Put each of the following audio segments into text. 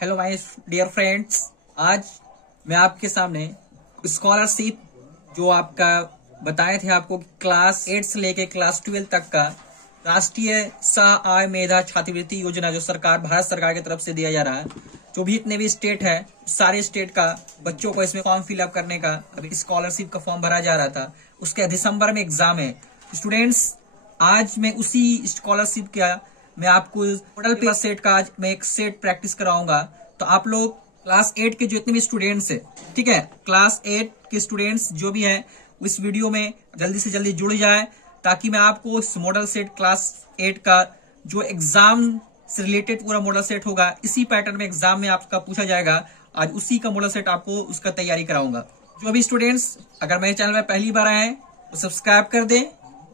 Hello my dear friends, आज मैं आपके सामने स्कॉलरशिप जो आपका बताए थे आपको कि क्लास 8 से लेके क्लास 12 तक का राष्ट्रीय सहाय मेधा छात्रवृत्ति योजना जो भारत सरकार की तरफ से दिया जा रहा है, जो भी इतने भी स्टेट है सारे स्टेट का बच्चों को इसमें फॉर्म फिलअप करने का अभी स्कॉलरशिप का फॉर्म भरा जा रहा था। उसके दिसंबर में एग्जाम है। स्टूडेंट्स, आज मैं उसी स्कॉलरशिप का मैं आपको मॉडल पेपर सेट का आज मैं एक सेट प्रैक्टिस कराऊंगा। तो आप लोग क्लास 8 के जितने भी स्टूडेंट्स है, ठीक है, क्लास 8 के स्टूडेंट्स जो भी है इस वीडियो में जल्दी से जल्दी जुड़ जाए, ताकि मैं आपको इस मॉडल सेट क्लास 8 का जो एग्जाम से रिलेटेड पूरा मॉडल सेट होगा, इसी पैटर्न में एग्जाम में आपका पूछा जाएगा। आज उसी का मॉडल सेट आपको उसका तैयारी कराऊंगा। जो भी स्टूडेंट्स अगर मेरे चैनल में पहली बार आए तो सब्सक्राइब कर दें,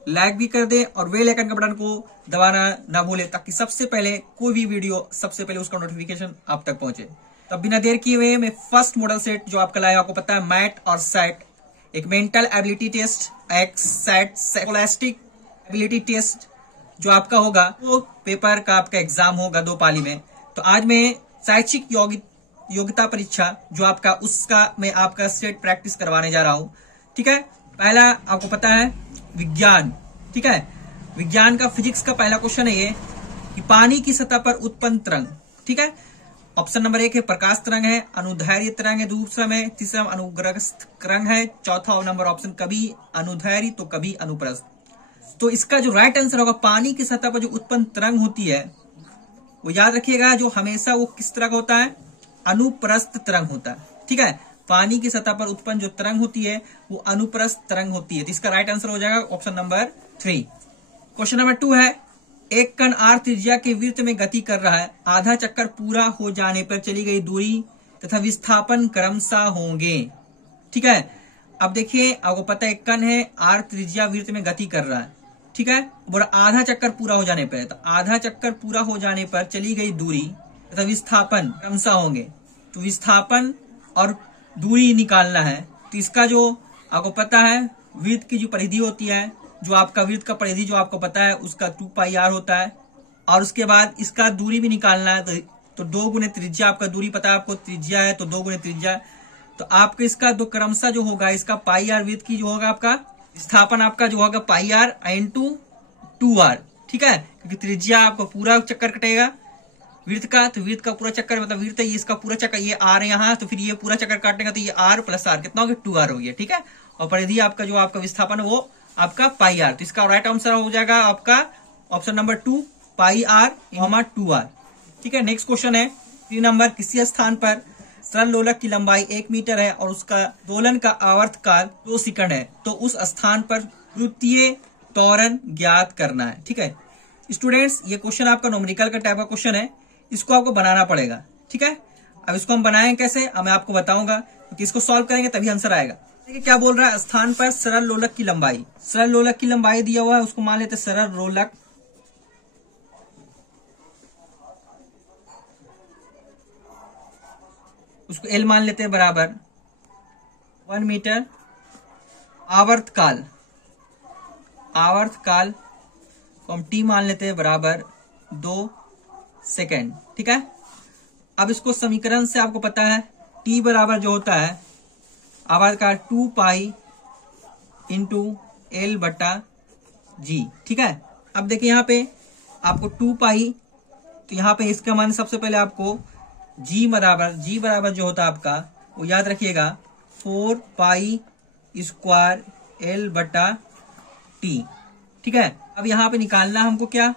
लाइक भी कर दे और बेल आइकन का बटन को दबाना ना भूले, ताकि सबसे पहले कोई भी वीडियो सबसे पहले उसका नोटिफिकेशन आप तक पहुंचे। तब बिना देर किए हुए मैं फर्स्ट मॉडल सेट जो आपका लाया, आपको पता है मैट और सेट, एक मेंटल एबिलिटी टेस्ट, एक सेट साइकोलॉजिक एबिलिटी टेस्ट जो आपका होगा, वो पेपर का आपका एग्जाम होगा 2 पाली में। तो आज मैं शैक्षिक योग्यता परीक्षा जो आपका उसका मैं आपका सेट प्रैक्टिस करवाने जा रहा हूं। ठीक है, पहला आपको पता है विज्ञान, ठीक है, विज्ञान का फिजिक्स का पहला क्वेश्चन है ये कि पानी की सतह पर उत्पन्न तरंग। ठीक है, ऑप्शन नंबर 1 है प्रकाश तरंग है, अनुदैर्घ्य तरंग है दूसरा में, तीसरा अनुग्रस्त तरंग है, चौथा नंबर ऑप्शन कभी अनुदैर्घ्य तो कभी अनुप्रस्थ। तो इसका जो राइट आंसर होगा, पानी की सतह पर जो उत्पन्न तरंग होती है वो याद रखिएगा, जो हमेशा वो किस तरह का होता है, अनुप्रस्थ तरंग होता है। ठीक है, पानी की सतह पर उत्पन्न जो तरंग होती है वो अनुप्रस्थ तरंग होती है। तो इसका राइट आंसर हो जाएगा ऑप्शन नंबर 3। क्वेश्चन नंबर 2 है, एक कण r त्रिज्या के वृत्त में गति कर रहा है, आधा चक्कर पूरा हो जाने पर चली गई दूरी तथा विस्थापन क्रमशः होंगे। ठीक है, अब देखिए आपको पता है एक कण है r त्रिज्या वृत्त में गति कर रहा है, ठीक है, बोला आधा चक्कर पूरा हो जाने पर, तो आधा चक्कर पूरा हो जाने पर चली गई दूरी तथा विस्थापन क्रमशः होंगे। तो विस्थापन और दूरी निकालना है। तो इसका जो आपको पता है वृत्त की जो परिधि होती है, जो आपका वृत्त का परिधि जो आपको पता है उसका 2πr होता है, और उसके बाद इसका दूरी भी निकालना है। तो 2 गुने त्रिज्या, आपका दूरी पता है आपको त्रिज्या है, तो 2 गुने त्रिज्या, तो आपको इसका दो क्रमशः जो होगा इसका πr वृत्त की जो होगा आपका विस्थापन आपका जो होगा πr × 2r। ठीक है, क्योंकि त्रिज्या आपको पूरा चक्कर कटेगा वृत्त का, तो वृत्त का पूरा चक्कर मतलब वृत्त है, इसका पूरा चक्कर ये r है यहाँ, तो फिर ये पूरा चक्कर काटेगा तो ये r + r कितना हो गया, 2r हो गया। ठीक है, और परिधि आपका जो आपका विस्थापन है वो आपका πr। तो इसका राइट आंसर हो जाएगा आपका ऑप्शन नंबर 2 πr × 2r। ठीक है, नेक्स्ट क्वेश्चन है 3 नंबर, किसी स्थान पर सरल लोलक की लंबाई 1 मीटर है और उसका दोलन का आवर्तकाल 2 सेकंड है, तो उस स्थान पर गुरुत्वीय त्वरण ज्ञात करना है। ठीक है स्टूडेंट्स, ये क्वेश्चन आपका न्यूमेरिकल का टाइप का क्वेश्चन है, इसको आपको बनाना पड़ेगा। ठीक है, अब इसको हम बनाएंगे कैसे, अब मैं आपको बताऊंगा, क्योंकि इसको सॉल्व करेंगे तभी आंसर आएगा। देखिए क्या बोल रहा है, स्थान पर सरल लोलक की लंबाई, सरल लोलक की लंबाई दिया हुआ है, उसको मान लेते हैं सरल लोलक, उसको L मान लेते हैं बराबर 1 मीटर, आवर्तकाल को हम T मान लेते हैं बराबर 2 सेकेंड। ठीक है, अब इसको समीकरण से आपको पता है T बराबर जो होता है आवर्तकाल 2π × L/g। ठीक है, अब देखिए यहाँ पे आपको 2π, तो यहाँ पे इसका मान सबसे पहले आपको g बराबर जो होता है आपका वो याद रखिएगा 4π² L/t। ठीक है, अब यहाँ पे निकालना हमको क्या,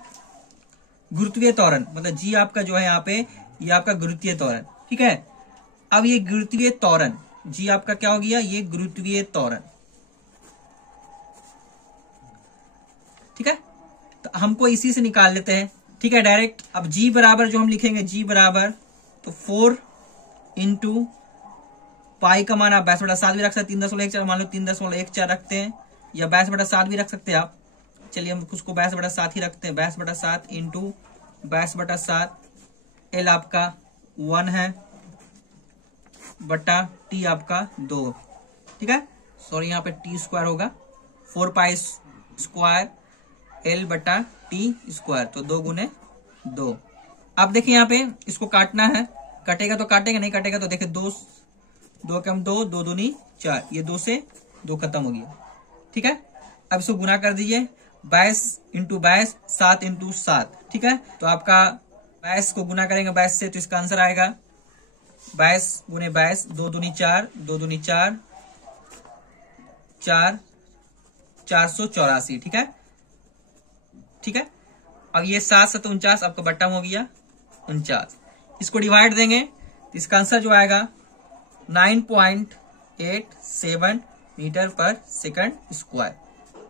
गुरुत्वीय त्वरण, मतलब जी आपका जो है यहाँ पे ये आपका गुरुत्वीय त्वरण। ठीक है, अब ये गुरुत्वीय त्वरण जी आपका क्या हो गया, ये गुरुत्वीय त्वरण। ठीक है, तो हमको इसी से निकाल लेते हैं। ठीक है, डायरेक्ट अब जी बराबर जो हम लिखेंगे, जी बराबर तो 4 × पाई का मान आप 22/7 भी रख सकते हैं, 3.14 मान लो 3.14 रखते हैं, या 22/7 भी रख सकते हैं आप। चलिए हम उसको 22/7 ही रखते हैं, 22/7 × 22/7 L आपका 1 है बटा T आपका 2। ठीक है, सॉरी यहाँ पे T² होगा, 4π² L/t², तो 2 × 2। अब देखिए यहाँ पे इसको काटना है, कटेगा तो काटेगा, नहीं कटेगा तो देखिए 2 2 कम 2, 2 दूनी 4, ये 2 से 2 खत्म हो गया। ठीक है, अब इसको गुना कर दीजिए, 22 इंटू 22, 7 इंटू 7। ठीक है, तो आपका 22 को गुना करेंगे 22 से तो इसका आंसर आएगा 22 गुने 22, 2 दूनी 4, 2 दूनी 4, 484। ठीक है, ठीक है। अब ये 7 7 49, आपका बट्टा हो गया 49। इसको डिवाइड देंगे तो इसका आंसर जो आएगा 9.87 मीटर पर सेकंड स्क्वायर।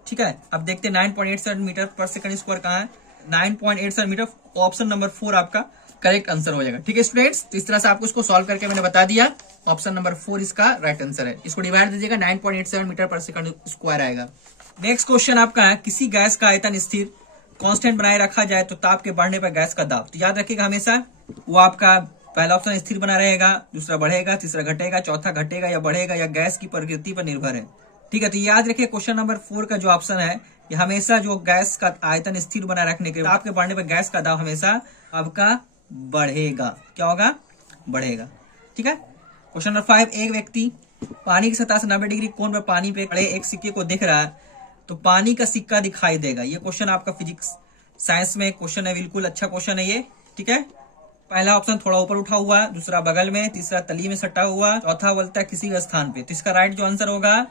ठीक है, अब देखते हैं 9.87 मीटर पर सेकंड स्क्वायर कहाँ है। 9.87 मीटर, ऑप्शन नंबर 4 आपका करेक्ट आंसर हो जाएगा। ठीक है स्टूडेंट्स, तो इस तरह से आपको इसको सॉल्व करके मैंने बता दिया, ऑप्शन नंबर 4 इसका राइट आंसर है। इसको डिवाइड दीजिएगा, 9.87 मीटर पर सेकंड स्क्वायर आएगा। नेक्स्ट क्वेश्चन आपका है, किसी गैस का आयतन स्थिर कांस्टेंट बनाए रखा जाए तो ताप के बढ़ने पर गैस का दाब। तो याद रखिएगा हमेशा वो आपका पहला ऑप्शन स्थिर बना रहेगा, दूसरा बढ़ेगा, तीसरा घटेगा, चौथा घटेगा या बढ़ेगा या गैस की प्रकृति पर निर्भर है। ठीक है, तो याद रखिए क्वेश्चन नंबर 4 का जो ऑप्शन है, ये हमेशा जो गैस का आयतन स्थिर बनाए रखने के ताप के बढ़ने पर गैस का दाब हमेशा आपका बढ़ेगा। क्या होगा? बढ़ेगा। ठीक है, क्वेश्चन नंबर 5, एक व्यक्ति पानी की सतह से 90 डिग्री कोण पर पानी पे खड़े एक सिक्के को देख रहा है तो पानी का सिक्का दिखाई देगा। ये क्वेश्चन आपका फिजिक्स साइंस में क्वेश्चन है, बिल्कुल अच्छा क्वेश्चन है ये। ठीक है, पहला ऑप्शन थोड़ा ऊपर उठा हुआ, दूसरा बगल में, तीसरा तली में सटा हुआ, चौथा बोलता है किसी भी स्थान पे। तो इसका राइट जो आंसर होगा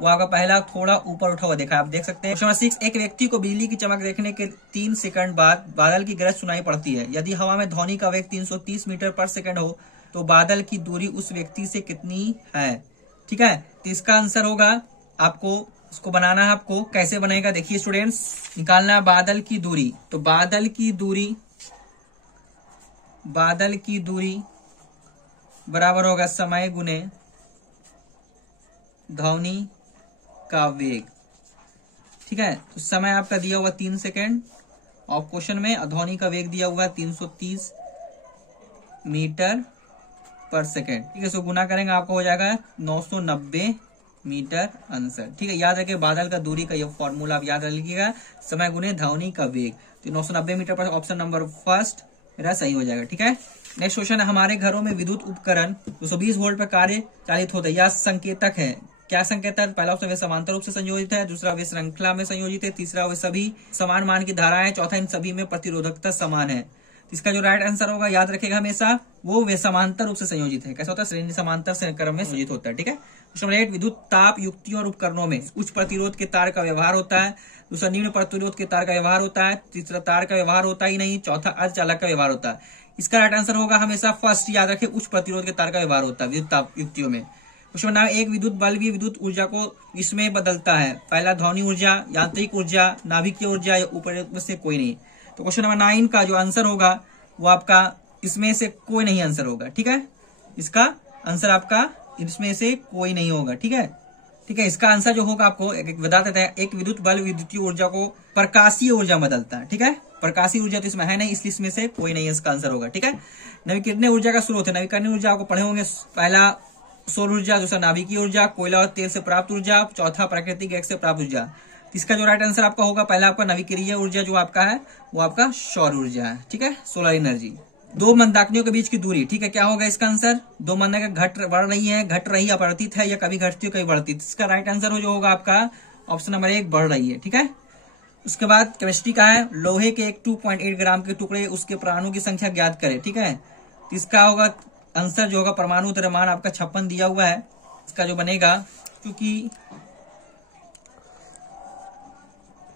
वो आपका पहला थोड़ा ऊपर उठा हुआ देखा, आप देख सकते हैं। क्वेश्चन नंबर 6, एक व्यक्ति को बिजली की चमक देखने के 3 सेकंड बाद बादल की गरज सुनाई पड़ती है। यदि हवा में ध्वनि का वेग 330 मीटर पर सेकंड हो तो बादल की दूरी उस व्यक्ति से कितनी है? ठीक है, तो इसका आंसर होगा, आपको इसको बनाना है। आपको कैसे बनेगा देखिए स्टूडेंट्स, निकालना है बादल की दूरी। तो बादल की दूरी बराबर होगा समय गुने ध्वनि का वेग। ठीक है, तो समय आपका दिया हुआ 3 सेकेंड और क्वेश्चन में ध्वनि का वेग दिया हुआ 330 मीटर पर सेकेंड। ठीक है, इसको गुना करेंगे आपको हो जाएगा 990 मीटर आंसर। ठीक है, याद रखिए बादल का दूरी का ये फॉर्मूला आप याद रखिएगा, समय गुने ध्वनि का वेग। तो 990 मीटर पर ऑप्शन नंबर फर्स्ट मेरा सही हो जाएगा। ठीक है, नेक्स्ट क्वेश्चन है, हमारे घरों में विद्युत उपकरण 220 वोल्ट पर कार्य चालित होते हैं, यह संकेतक है। क्या संकेतक है? पहला ऑप्शन वे समांतर रूप से संयोजित है, दूसरा वे श्रृंखला में संयोजित है, तीसरा वे सभी समान मान की धारा है, चौथा इन सभी में प्रतिरोधकता समान है। इसका जो राइट आंसर होगा याद रखिएगा हमेशा, वो वे समांतर रूप से संयोजित है। कैसा होता है? श्रेणी समांतर से क्रम में संयोजित होता है। ठीक है, क्वेश्चन नंबर 8, विद्युत ताप युक्तियों और उपकरणों में उच्च प्रतिरोध के तार का व्यवहार होता है, दूसरा निम्न प्रतिरोध के तार का व्यवहार होता है, तीसरा तार का व्यवहार होता ही नहीं, चौथा अर्धचालक का व्यवहार होता है। इसका राइट आंसर होगा हमेशा फर्स्ट, याद रखिए उच्च प्रतिरोध के तार का व्यवहार होता है विद्युत ताप युक्तियों में। क्वेश्चन नंबर 9, एक विद्युत बल्ब भी विद्युत ऊर्जा को इसमें बदलता है, पहला ध्वनि ऊर्जा, यांत्रिक ऊर्जा, नाभिकीय ऊर्जा या ऊपर में से कोई नहीं। तो क्वेश्चन नंबर 9 का जो आंसर होगा वो आपका इसमें से कोई नहीं आंसर होगा। ठीक है, इसका आंसर आपका इसमें से कोई नहीं होगा। ठीक है, ठीक है, इसका आंसर जो होगा आपको बता देते हैं, एक विद्युत बल्ब विद्युतीय ऊर्जा को प्रकाशीय ऊर्जा बदलता है। ठीक है, प्रकाशीय ऊर्जा तो इसमें है नहीं, इसलिए इसमें से कोई नहीं इसका आंसर होगा। ठीक है, नवीकरणीय ऊर्जा का स्रोत है, नवीकरणीय ऊर्जा आपको पढ़े होंगे, पहला सौर ऊर्जा, दूसरा नाभिकीय ऊर्जा, कोयला और तेल से प्राप्त ऊर्जा, चौथा प्राकृतिक गैस से प्राप्त ऊर्जा। इसका जो राइट आंसर आपका होगा, पहला आपका नवीकरणीय ऊर्जा जो आपका है वो आपका सौर ऊर्जा है। ठीक है, सोलर एनर्जी। दो मंदाकिनियों के बीच की दूरी, ठीक है, क्या होगा इसका आंसर? दो मंदाकिनियां बढ़ रही है, अपरिवर्तित है या कभी घटती है कभी बढ़ती है। इसका राइट आंसर हो जो होगा आपका ऑप्शन नंबर 1 बढ़ रही है। ठीक है, उसके बाद केमिस्ट्री का है, लोहे के एक 2.8 ग्राम के टुकड़े उसके परमाणु की संख्या ज्ञात करें। ठीक है, तो इसका होगा आंसर जो होगा परमाणु द्रव्यमान आपका 56 दिया हुआ है। इसका जो बनेगा, क्योंकि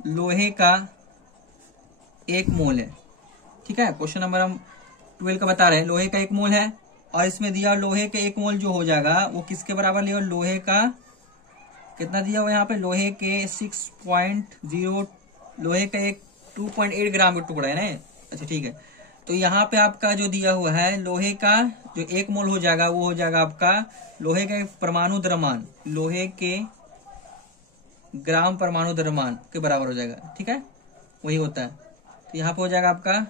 लोहे का 1 मोल है। ठीक है, क्वेश्चन नंबर हम 12 का बता रहे हैं, लोहे का 1 मोल है और इसमें दिया लोहे के 1 मोल जो हो जाएगा वो किसके बराबर लिया? लोहे का कितना दिया हुआ यहाँ पे? लोहे के 6.0, लोहे का एक 2.8 ग्राम का टुकड़ा है ना। अच्छा ठीक है, तो यहाँ पे आपका जो दिया हुआ है लोहे का जो 1 मोल हो जाएगा वो हो जाएगा आपका लोहे के परमाणु द्रव्यमान, लोहे के ग्राम परमाणु द्रव्यमान के बराबर हो जाएगा। ठीक है, वही होता है। तो यहाँ पे हो जाएगा आपका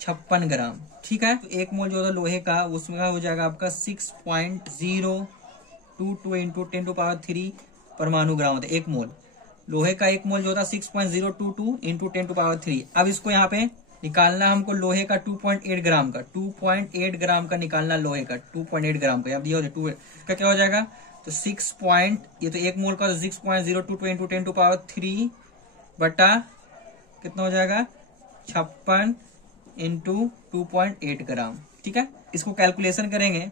56 ग्राम। ठीक है, तो 1 मोल जो होता है लोहे का उसमें हो जाएगा आपका 6.022 इंटू 10⁻³ परमाणु ग्राम होता है 1 मोल। लोहे का 1 मोल जो होता है 6.022 इंटू 10⁻³। अब इसको यहाँ पे निकालना हमको लोहे का 2.8 ग्राम का, 2.8 ग्राम का निकालना लोहे का, 2.8 ग्राम का। अब दिया हो टू का क्या हो जाएगा, तो 6 पॉइंट, ये तो 1 मोल का, तो 6.02 इंटू 10 टू पावर 3 बटा कितना हो जाएगा 56 इंटू 2.8 ग्राम। ठीक है, इसको कैलकुलेशन करेंगे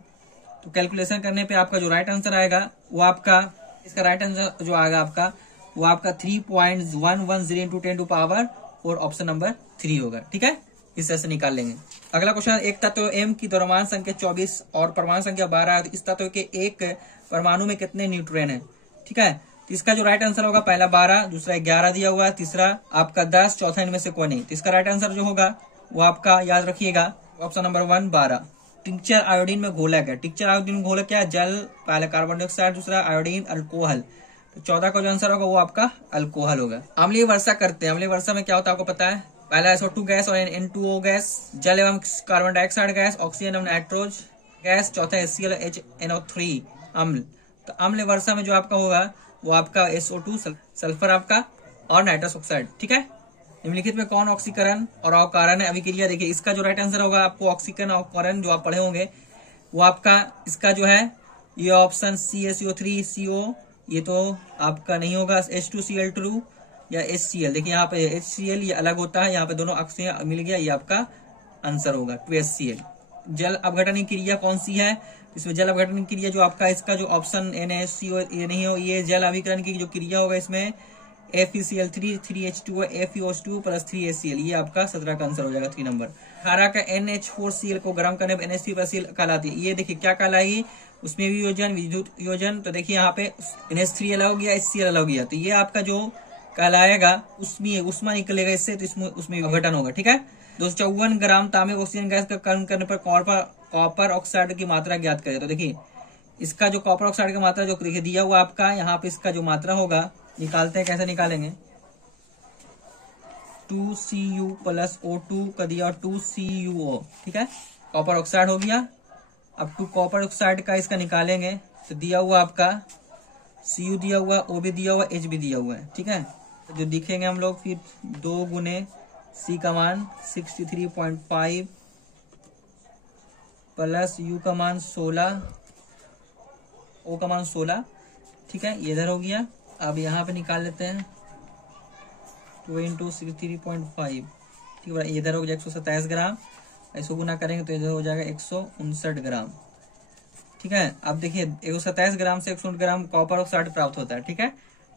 तो कैलकुलेशन करने पे आपका जो राइट आंसर आएगा वो आपका, इसका राइट आंसर जो आएगा आपका वो आपका 3.110 इंटू 10 टू पावर और ऑप्शन नंबर 3 होगा। ठीक है, इस तरह से निकाल लेंगे। अगला क्वेश्चन, एक तत्व M की द्रव्यमान संख्या 24 और परमाणु संख्या 12 है, तो इस तत्व के एक परमाणु में कितने न्यूट्रॉन है। ठीक है, तो इसका जो राइट आंसर होगा पहला 12, दूसरा 11 दिया हुआ है, तीसरा आपका 10, चौथा इनमें से कोई नहीं। तो इसका राइट आंसर जो होगा वो आपका याद रखिएगा ऑप्शन नंबर 1 12। टिंचर आयोडीन में घोला गया, टिंचर आयोडीन में घोला क्या, जल, पहले कार्बन डाइऑक्साइड, दूसरा आयोडीन, अल्कोहल। तो 14 का जो आंसर होगा वो आपका अल्कोहल होगा। अम्लीय वर्षा करते हैं, अम्लीय वर्षा में क्या होता है आपको पता है, पहला SO2 गैस और N2O गैस, जल एवं कार्बन डाइऑक्साइड गैस, ऑक्सीजन एवं नाइट्रोज गैस, चौथा HCl HNO3 अम्ल। तो अम्ल वर्षा में जो आपका होगा वो आपका SO2 सल्फर आपका और नाइट्रस ऑक्साइड। ठीक है, निम्नलिखित में कौन ऑक्सीकरण और अवकारण है अभिक्रिया। देखिए इसका जो राइट आंसर होगा आपको ऑक्सीकरण और अवकारण जो आप पढ़े होंगे वो आपका, इसका जो है ये ऑप्शन CaCO3CO, ये तो आपका नहीं होगा, H2Cl2 या HCl। देखिए यहाँ पे HCl ये अलग होता है, यहाँ पे दोनों अक्सियां मिल गया, ये आपका आंसर होगा 2HCl। जल अपघटन क्रिया कौन सी है, इसमें जल अपघटन क्रिया जो आपका, इसका जो ऑप्शन NaCO ये नहीं हो, ये जल अभिकरण की जो क्रिया होगा इसमें FeCl3 3H2 FeO2 plus 3HCl, ये आपका 17 का आंसर हो जाएगा 3 नंबर। 18 का NH4Cl को गर्म करने पर NH3Cl कहलाती है, ये देखिए क्या कहलाएगी, उसमें भी योजन, विद्युत योजन। तो देखिए यहाँ पे NH3 अलग हो गया, HCl अलग हो गया, तो ये आपका जो कहलाएगा उसमें उष्मा निकलेगा इससे, तो उसमें अपघटन होगा। ठीक है, 254 ग्राम तांबे ऑक्सीजन गैस का गर्म करने पर कॉपर ऑक्साइड की मात्रा ज्ञात करें। तो देखिए इसका जो कॉपर ऑक्साइड की मात्रा जो दिया हुआ आपका यहाँ पे, इसका जो मात्रा होगा निकालते हैं, कैसे निकालेंगे, 2Cu प्लस O2 का दिया और 2CuO। ठीक है, कॉपर ऑक्साइड हो गया। अब 2 कॉपर ऑक्साइड का इसका निकालेंगे, तो दिया हुआ आपका Cu दिया हुआ, O भी दिया हुआ, H भी दिया हुआ है। ठीक है, तो जो दिखेंगे हम लोग फिर 2 गुने C का मान 63.5 प्लस U का मान 16, O का मान 16। ठीक है, ये इधर हो गया। अब यहाँ पे निकाल लेते हैं 2 इंटू 63.5। ठीक है, इधर हो जाएगा 127 ग्राम, ऐसे गुना करेंगे तो इधर हो जाएगा 159 ग्राम। ठीक है, अब देखिए 127 ग्राम से 159 ग्राम कॉपर ऑक्साइड प्राप्त होता है। ठीक है,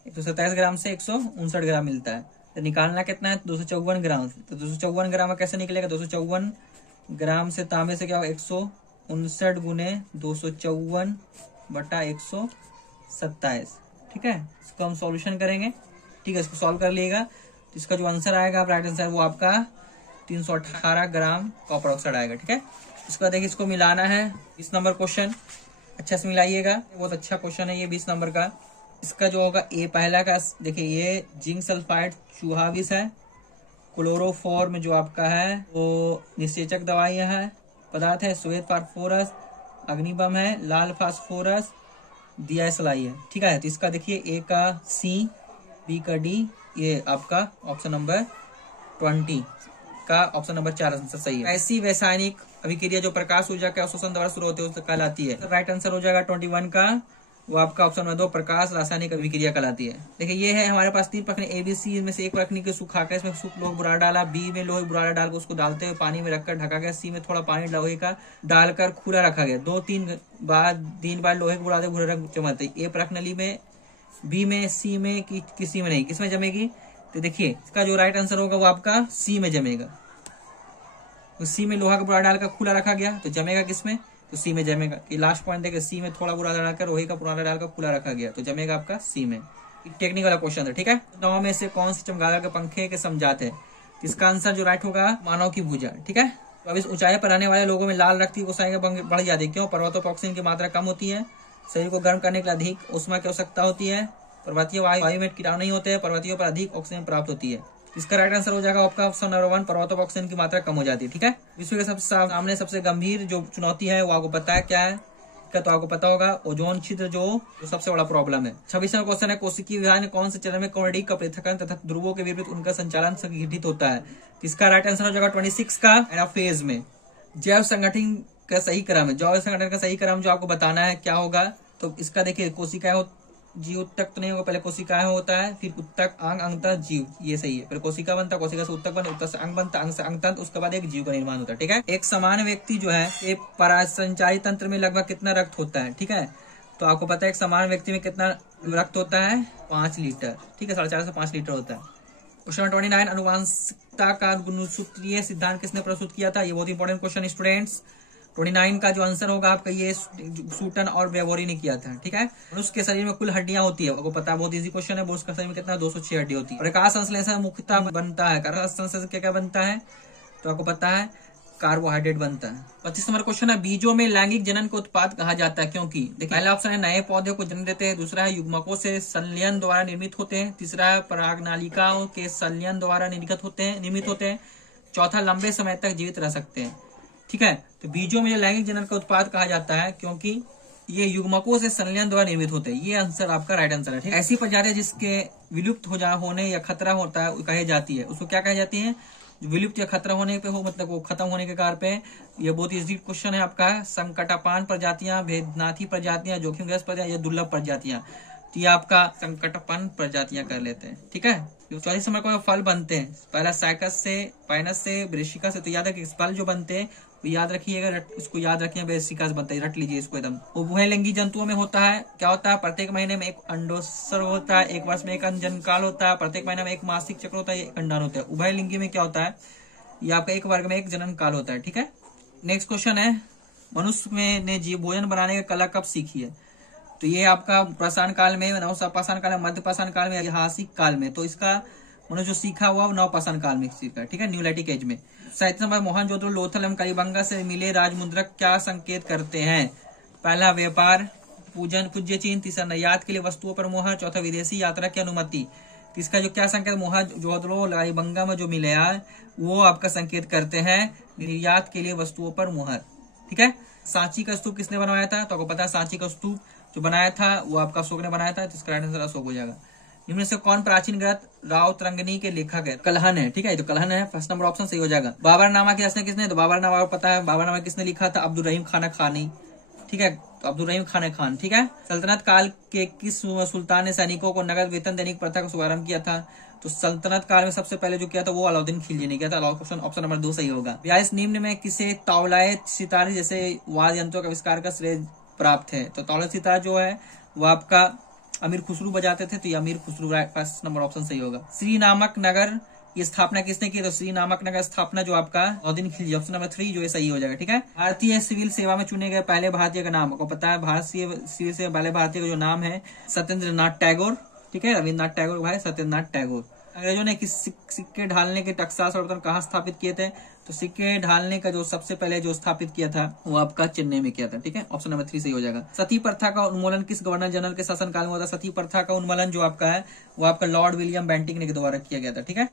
127 ग्राम से 159 ग्राम मिलता है, तो निकालना कितना है 254 ग्राम से। तो 254 ग्राम कैसे निकलेगा, 254 ग्राम से तांबे से क्या होगा 159 गुने 254 बटा 127। ठीक है, इसको हम सॉल्यूशन करेंगे। ठीक है, इसको सॉल्व कर लिएगा, तो इसका जो आंसर आएगा राइट आंसर वो आपका 318 ग्राम कॉपर ऑक्साइड आएगा। ठीक है, इसके बाद देखिए इसको मिलाना है, 20 नंबर क्वेश्चन, अच्छा से मिलाइएगा, बहुत अच्छा क्वेश्चन है ये 20 नंबर का। इसका जो होगा ए पहला का, देखिए ये जिंक सल्फाइड चूहा विष है, क्लोरोफॉर्म जो आपका है वो निषेचक दवाई है, पदार्थ है श्वेत फास्फोरस, अग्निबम है, लाल फास्फोरस, दिया सलाई है। ठीक है, तो इसका देखिए ए का C, बी का D, ये आपका ऑप्शन नंबर 20 का ऑप्शन नंबर 4 आंसर सही है। ऐसी रासायनिक अभिक्रिया जो प्रकाश ऊर्जा के अवशोषण द्वारा शुरू होते हैं कहलाती है। राइट आंसर हो जाएगा 21 का, वो आपका ऑप्शन नंबर 2 प्रकाश रासायनिक अभिक्रिया कहलाती है। देखिए ये है हमारे पास 3 प्रश्न ABC में से एक प्रश्न के सुखाकर इसमें लोहे बुरादा डाला, B में लोहे बुरादा डालकर उसको डालते हुए पानी में रखकर ढका गया, C में थोड़ा पानी लोहे का डालकर खुला रखा गया, 2-3 बार लोहे के बुरादे भूरे रंग चमकते। ए प्रश्नली में, B में, C में किसी में नहीं, किसमें जमेगी, तो देखिए इसका जो राइट आंसर होगा वो आपका C में जमेगा। तो C में लोहा का बुरादा डालकर खुला रखा गया तो जमेगा किसमें, तो C में जमेगा। ये लास्ट पॉइंट देखिए C में थोड़ा बुरादा डालकर लोहे का पुराना डालकर खुला रखा गया तो जमेगा आपका C में। टेक्निकल वाला क्वेश्चन है। ठीक है, 9 में से कौन सी चमगादड़ के पंखे के समझाते हैं, इसका आंसर जो राइट होगा मानव की भुजा। ठीक है, तो अब इस ऊंचाई पर रहने वाले लोगों में लाल रक्त की कोशिकाएं बढ़ जाती है, क्यों, पर्वतों पर ऑक्सीजन की मात्रा कम होती है, शरीर को गर्म करने के लिए अधिक उष्मा की आवश्यकता होती है, पर्वतीय वायु में कीटाणु नहीं होते हैं, पर्वतीयों पर अधिक ऑक्सीजन प्राप्त होती है। इसका राइट आंसर हो जाएगा आपका ऑप्शन नंबर 1, पर्वतों पर ऑक्सीजन की मात्रा कम हो जाती है। ठीक है, विश्व के सामने सबसे गंभीर जो चुनौती है वो आपको पता है क्या है, का तो आपको पता होगा, ओजोन छिद्र जो सबसे बड़ा प्रॉब्लम है। 26वां क्वेश्चन है, कोशिकीय विभाजन कौन से चरण में कॉर्डी का पृथक्करण तथा ध्रुवों के विपरीत उनका संचालन संगठित होता है? इसका राइट आंसर हो जाएगा 26 का एनाफेज में। जैव संगठन का सही क्रम है, जैव संगठन का सही क्रम जो आपको बताना है क्या होगा, तो इसका देखिए कोशिकाएं जीव उत्तक तो नहीं होगा, पहले कोशिकाएं होता है, फिर उत्तक अंग अंगतंत्र जीव, ये सही है। फिर कोशिका बनता, कोशिका से उत्तक बनता, उत्तक से अंग बनता, अंग से अंगतंत्र, उसके बाद एक जीव का निर्माण होता है। ठीक है, एक समान व्यक्ति जो है ये परासंचारी तंत्र में लगभग कितना रक्त होता है? ठीक है, तो आपको पता है एक समान व्यक्ति में कितना रक्त होता है? 5 लीटर। ठीक है, 4.5 से 5 लीटर होता है। क्वेश्चन 29, अनुवांशिकता का गुणसूत्रीय सिद्धांत किसने प्रस्तुत किया था? ये बहुत इंपॉर्टेंट क्वेश्चन स्टूडेंट्स। 29 का जो आंसर होगा आपका ये सूटन और बेवोरी ने किया था। ठीक है, मनुष्य के शरीर में कुल हड्डियां होती है, आपको पता है, बहुत इजी क्वेश्चन है। मनुष्य के शरीर में कितना 206 हड्डी होती है। प्रकाश संश्लेषण मुख्यतः बनता है, प्रकाश संश्लेषण क्या क्या बनता है? तो आपको पता है कार्बोहाइड्रेट बनता है। 25 नंबर क्वेश्चन है, बीजों में लैंगिक जनन को उत्पाद कहा जाता है क्योंकि? देखिए, पहला ऑप्शन है नए पौधे को जन्म देते हैं, दूसरा है युग्मकों से संलयन द्वारा निर्मित होते हैं, तीसरा है परागनालिकाओं के संलयन द्वारा निर्मित होते हैं, चौथा लंबे समय तक जीवित रह सकते हैं। ठीक है, तो बीजों में जो लैंगिक जनन का उत्पाद कहा जाता है क्योंकि ये युग्मकों से संलयन द्वारा निर्मित होते हैं। ये आंसर आपका राइट आंसर है। ठीक, ऐसी प्रजातियां जिसके विलुप्त होने या खतरा होता है कही जाती है, उसको क्या कही जाती है? विलुप्त या खतरा होने पे हो, मतलब वो खत्म होने के कार पे। ये बहुत इजी क्वेश्चन है आपका। संकटापान प्रजातियां, भेदनाथी प्रजातियां, जोखिमग्रस्त प्रजातियां या दुर्लभ प्रजातियां, तो ये आपका संकटापान प्रजातियां कर लेते हैं। ठीक है, 24 नंबर को फल बनते हैं, पहला साइकस से, पाइनस से, ब्रेसिका से। तो याद रखिए फल जो बनते हैं याद रखिएगा, इसको याद रखिए, ब्रेसिका से बनता है, रट लीजिए इसको एकदम। उभयलिंगी जंतुओं में होता है, क्या होता है? प्रत्येक महीने में एक अंडोत्सर्ग होता है, एक वर्ष में एक अंजन काल होता है, प्रत्येक महीने में एक मासिक चक्र होता है, एक अंडान होता है। उभयलिंगी में क्या होता है? ये आपका एक वर्ग में एक जनन काल होता है। ठीक है, नेक्स्ट क्वेश्चन है, मनुष्य में ने जीव भोजन बनाने की कला कब सीखी है? तो ये आपका पाषाण काल में, नवपाषाण काल में, मध्य पाषाण काल में, ऐतिहासिक काल में। तो इसका मनुष्य जो सीखा हुआ नवपाषाण काल में सीखा। ठीक है, न्यूलिथिक एज में। 37 नंबर, मोहनजोदड़ो, लोथल एवं कलिबंगा से मिले राजमुद्रक क्या संकेत करते हैं? पहला व्यापार, पूज्य चिन्ह, तीसरा निर्यात के लिए वस्तुओं पर मोहर, चौथा विदेशी यात्रा की अनुमति। इसका जो क्या संकेत मोहनजोदड़ो कलिबंगा में जो मिले वो आपका संकेत करते हैं निर्यात के लिए वस्तुओं पर मोहर। ठीक है, सांची का स्तूप किसने बनवाया था? तो आपको पता है सांची का स्तूप जो बनाया था वो आपका अशोक ने बनाया था, तो इसका राइट आंसर अशोक हो जाएगा। इनमें से कौन प्राचीन ग्रंथ रावतरंगिनी के लेखक है? कलहन है। ठीक है, तो कलहन है, फर्स्ट नंबर ऑप्शन सही हो जाएगा। बाबरनामा की रचना किसने? तो बाबरनामा पता है, बाबरनामा किसने लिखा था? अब्दुल रहीम खान खानी। ठीक है, तो अब्दुल रहीम खान। ठीक है, सल्तनत काल के किस सुल्तान ने सैनिकों को नगद वेतन देने की प्रथा का शुभारंभ किया था? तो सल्तनत काल में सबसे पहले जो किया था वो अलाउद्दीन खिलजी ने किया था। ऑप्शन नंबर 2 सही होगा। 42 निम्न में किसे तौलाए सितारे जैसे वाद्य यंत्रों का आविष्कार का श्रेय प्राप्त है? तो तौलाए सितार जो है वो आपका अमीर खुसरू बजाते थे, तो ये अमीर खुसरू फर्स्ट नंबर ऑप्शन सही होगा। श्री नामक नगर की स्थापना किसने की? तो श्री नामक नगर स्थापना जो आपका अलाउद्दीन खिलजी, ऑप्शन नंबर 3 जो है सही हो जाएगा। ठीक है, भारतीय सिविल सेवा में चुने गए पहले भारतीय का नाम आपको पता है? भारतीय सिविल सेवा पहले भारतीय का जो नाम है सत्येंद्र नाथ टैगोर। ठीक है, रविन्द्रनाथ टैगोर भाई सत्येंद्र नाथ टैगोर। अंग्रेजों ने किस सिक्के ढालने के टकसाल सर्वप्रथम कहाँ स्थापित किए थे? तो सिक्के ढालने का जो सबसे पहले जो स्थापित किया था वो आपका चेन्नई में किया था। ठीक है, ऑप्शन नंबर 3 सही हो जाएगा। सती प्रथा का उन्मूलन किस गवर्नर जनरल के शासन काल में हुआ था? सती प्रथा का उन्मूलन जो आपका है वो आपका लॉर्ड विलियम बेंटिंक ने के द्वारा किया गया था। ठीक है,